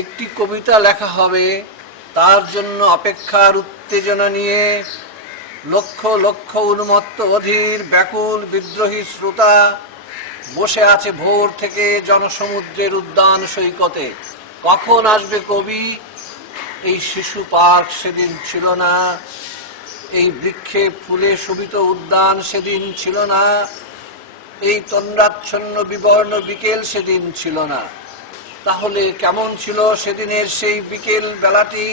একটি কবিতা লেখা হবে, তার জন্য অপেক্ষার উত্তেজনা নিয়ে লক্ষ লক্ষ উন্মত্ত অধীর ব্যাকুল বিদ্রোহী শ্রোতা বসে আছে ভোর থেকে জনসমুদ্রের উদ্যান সৈকতে। কখন আসবে কবি? এই শিশু পার্ক সেদিন ছিল না, এই বৃক্ষে ফুলে শোভিত উদ্যান সেদিন ছিল না, এই তন্দ্রাচ্ছন্ন বিবর্ণ বিকেল সেদিন ছিল না। তাহলে কেমন ছিল সেদিনের সেই বিকেল বেলাটি?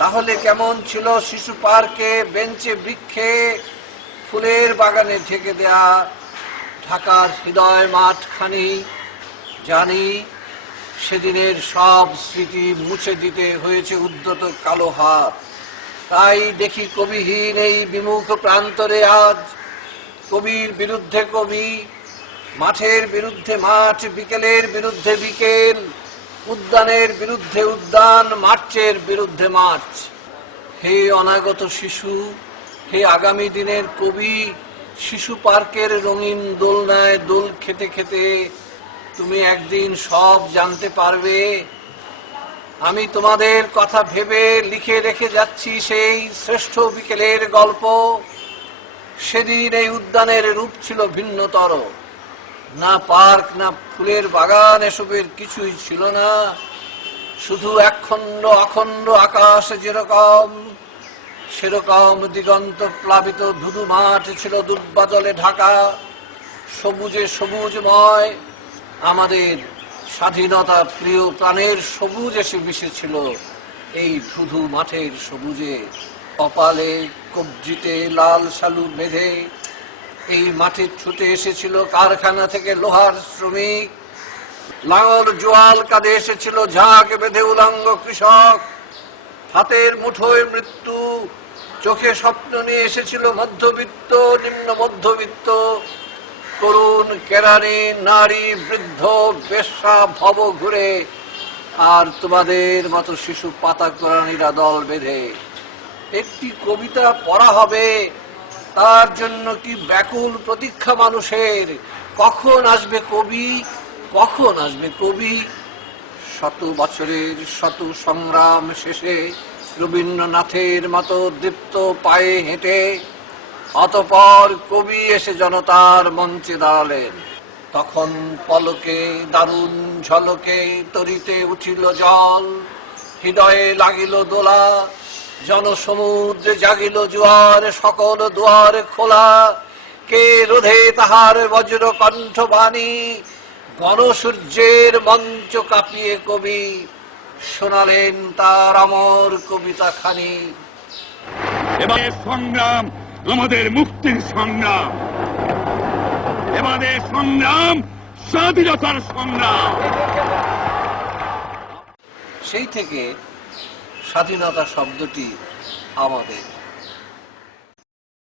তাহলে কেমন ছিল শিশু পার্কে, বেঞ্চে, বৃক্ষে, ফুলের বাগানে ঢেকে দেয়া ঢাকার হৃদয় মাঠখানি? জানি সেদিনের সব স্মৃতি মুছে দিতে হয়েছে উদ্যত কালো হাত। তাই দেখি কবিহীন এই বিমুখ প্রান্তরে আজ কবির বিরুদ্ধে কবি, মাঠের বিরুদ্ধে মাঠ, বিকেলের বিরুদ্ধে বিকেল, উদ্যানের বিরুদ্ধে উদ্যান, মার্চের বিরুদ্ধে মার্চ। হে অনাগত শিশু, হে আগামী দিনের কবি, শিশু পার্কের রঙিন দোলনায় দোল খেতে খেতে তুমি একদিন সব জানতে পারবে। আমি তোমাদের কথা ভেবে লিখে রেখে যাচ্ছি সেই শ্রেষ্ঠ বিকেলের গল্প। সেদিন এই উদ্যানের রূপ ছিল ভিন্নতর। না পার্ক, না ফুলের বাগান, এসবের কিছুই ছিল না। শুধু একখণ্ড অখণ্ড আকাশ যেরকম, সেরকম দিগন্ত প্লাবিত ধুধু মাঠ ছিল দুর্বাদলে ঢাকা, সবুজে সবুজময়। আমাদের স্বাধীনতা প্রিয় প্রাণের সবুজ এসে মিশেছিল এই ধুধু মাঠের সবুজে। কপালে কবজিতে লাল শালু বেঁধে এই মাঠে ছুটে এসেছিল কারখানা থেকে লোহার শ্রমিক, লাঙল জোয়াল কাঁধে এসেছিল ঝাঁক বেঁধে উলঙ্গ কৃষক। হাতের মুঠোয় মৃত্যু, চোখে স্বপ্ন নিয়ে এসেছিল মধ্যবিত্ত, নিম্ন মধ্যবিত্ত, তরুণ, কেরানি, নারী, বৃদ্ধ, বেশ্যা, ভব ঘুরে, আর তোমাদের মতো শিশু পাতা কোরানিরা দল বেঁধে। একটি কবিতা পড়া হবে, তার জন্য কি ব্যাকুল প্রতীক্ষা মানুষের। কখন আসবে কবি? কখন আসবে কবি? শত বছরের শত সংগ্রাম শেষে রবীন্দ্রনাথের মতো দীপ্ত পায়ে হেঁটে অতঃপর কবি এসে জনতার মঞ্চে দাঁড়ালেন। তখন পলকে দারুণ ঝলকে তরিতে উঠিল জল, হৃদয়ে লাগিল দোলা, জনসমুদ্রে জাগিল জোয়ার, সকল দুয়ার খোলা। কে রোধে তাহার বজ্র কণ্ঠ বাণী? গণসূর্যের মঞ্চ কাঁপিয়ে কবি শোনালেন তার অমর কবিতা খানি। এবারে সংগ্রাম আমাদের মুক্তির সংগ্রাম, এবারে সংগ্রাম স্বাধীনতার সংগ্রাম। সেই থেকে স্বাধীনতা শব্দটি আমাদের।